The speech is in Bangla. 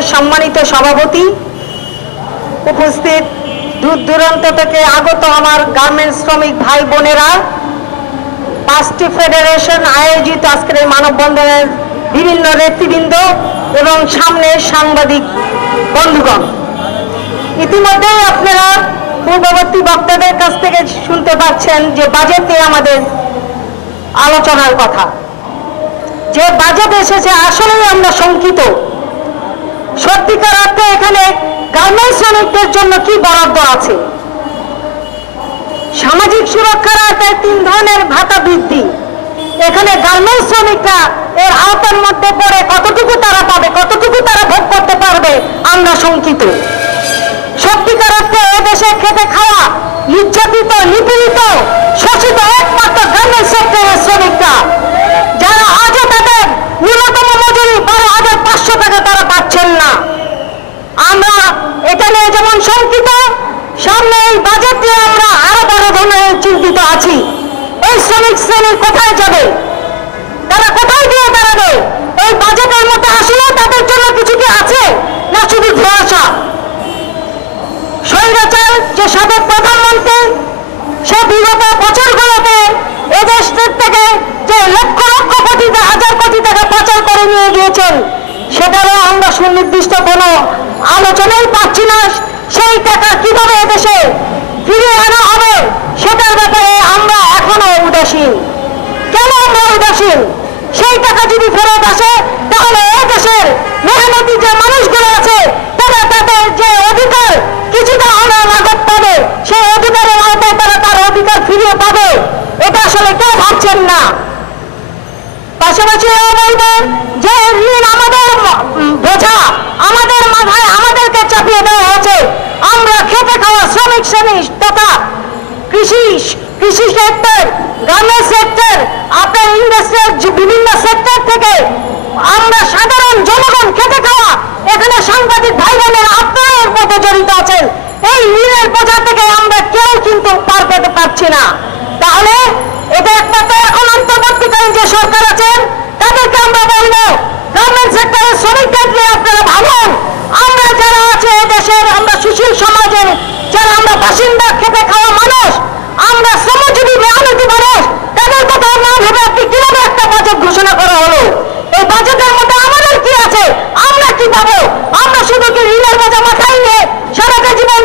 ইউনিয়নের সম্মানিত সভাপতি, উপস্থিত দূর দূরান্ত থেকে আগত আমার গার্মেন্টস শ্রমিক ভাই বোনেরা, 5টি ফেডারেশন আয়োজিত আজকের এই মানববন্ধনের বিভিন্ন নেতৃবৃন্দ এবং সামনের সাংবাদিক বন্ধুগণ, ইতিমধ্যেই আপনারা পূর্ববর্তী বক্তাদের কাছ থেকে শুনতে পাচ্ছেন যে বাজেটে আমাদের আলোচনার কথা। যে বাজেট এসেছে আসলেই আমরা শঙ্কিত। সত্যিকার অর্থে এখানে গার্মেন্টস শ্রমিকদের জন্য কি বরাদ্দ আছে? সামাজিক সুরক্ষার আওতায় 3 ধরনের ভাতা বৃদ্ধি, এখানে গার্মেন্টস শ্রমিকরা এর আওতার মধ্যে পড়ে কতটুকু তারা পাবে, কতটুকু তারা ভোগ করতে পারবে, আমরা শঙ্কিত। সত্যিকার অর্থে এদেশে খেতে খাওয়া নির্যাতিত, নিপীড়িত, শোষিত একমাত্র গার্মেন্টস সেক্টরের শ্রমিকরা, যারা আজও তাদের ন্যূনতম মজুরি 12,500 টাকা তারা পাচ্ছেন না। আমরা এটা নিয়ে যেমন শঙ্কিত, সামনে এই বাজেট নিয়ে আমরা আরো বড় ধরনের চিন্তিত আছি। এই শ্রমিক শ্রেণী কোথায় যাবে? তারা কোথায় গিয়ে দাঁড়াবে? এই বাজেটের মধ্যে আসলে তাদের জন্য কিছু কি আছে, না শুধু ধোঁয়াশা? স্বৈরাচার যে সাবেক প্রধানমন্ত্রী, সে বিগত বছরগুলোতে এদেশ থেকে যে লক্ষ লক্ষ কোটি, হাজার কোটি টাকা পাচার করে নিয়ে গিয়েছেন, সেটারও আমরা সুনির্দিষ্ট কোনো আলোচনাই পাচ্ছি না। সেই টাকা কিভাবে এদেশে ফিরিয়ে আনা হবে সেটার ব্যাপারে আমরা এখনো উদাসীন। কেন আমরা উদাসীন? সেই টাকা যদি ফেরত আসে তাহলে এদেশের মেহনতি যে মানুষগুলো আছে তারা তাদের যে অধিকার কিছুটা হলেও লাঘব পাবে, সেই অধিকারের আওতায় তারা তার অধিকার ফিরিয়ে পাবে, এটা আসলে কেউ ভাবছেন না। পাশাপাশি বলবেন যে ঋণ আমাদের বোঝা, আমাদের মাথায় আমাদেরকে চাপিয়ে দেওয়া হয়েছে। আমরা খেতে খাওয়া শ্রমিক শ্রেণী তথা কৃষি সেক্টর, গার্মেন্টস সেক্টর, আপনার ইন্ডাস্ট্রিয়াল বিভিন্ন সেক্টর থেকে আমরা সাধারণ জনগণ খেতে খাওয়া, এখানে সাংবাদিক ভাই বোনেরা আপনারা এর মধ্যে জড়িত আছেন। এই ঋণের বোঝা থেকে আমরা কেউ কিন্তু পার পেতে পারছি না। তাহলে এটা একমাত্র এখন অন্তর্বর্তীকালীন যে সরকার আছেন তাদেরকে আমরা বলবো, গার্মেন্টস সেক্টরের শ্রমিকদের নিয়ে আপনারা ভাবুন। আমরা যারা আছে দেশের, আমরা সুশীল সমাজের যারা আমরা বাসিন্দা, খেতে খাওয়া মানুষ, আমরা শ্রমজীবী মেহনতি মানুষ, তাদের কথা না ভেবে আপনি কিভাবে একটা বাজেট ঘোষণা করা হলো? এই বাজেটের মধ্যে আমাদের কি আছে? আমরা কি পাবো? আমরা শুধু কি ঋণের বোঝা মাথায় নিয়ে সারাটা জীবন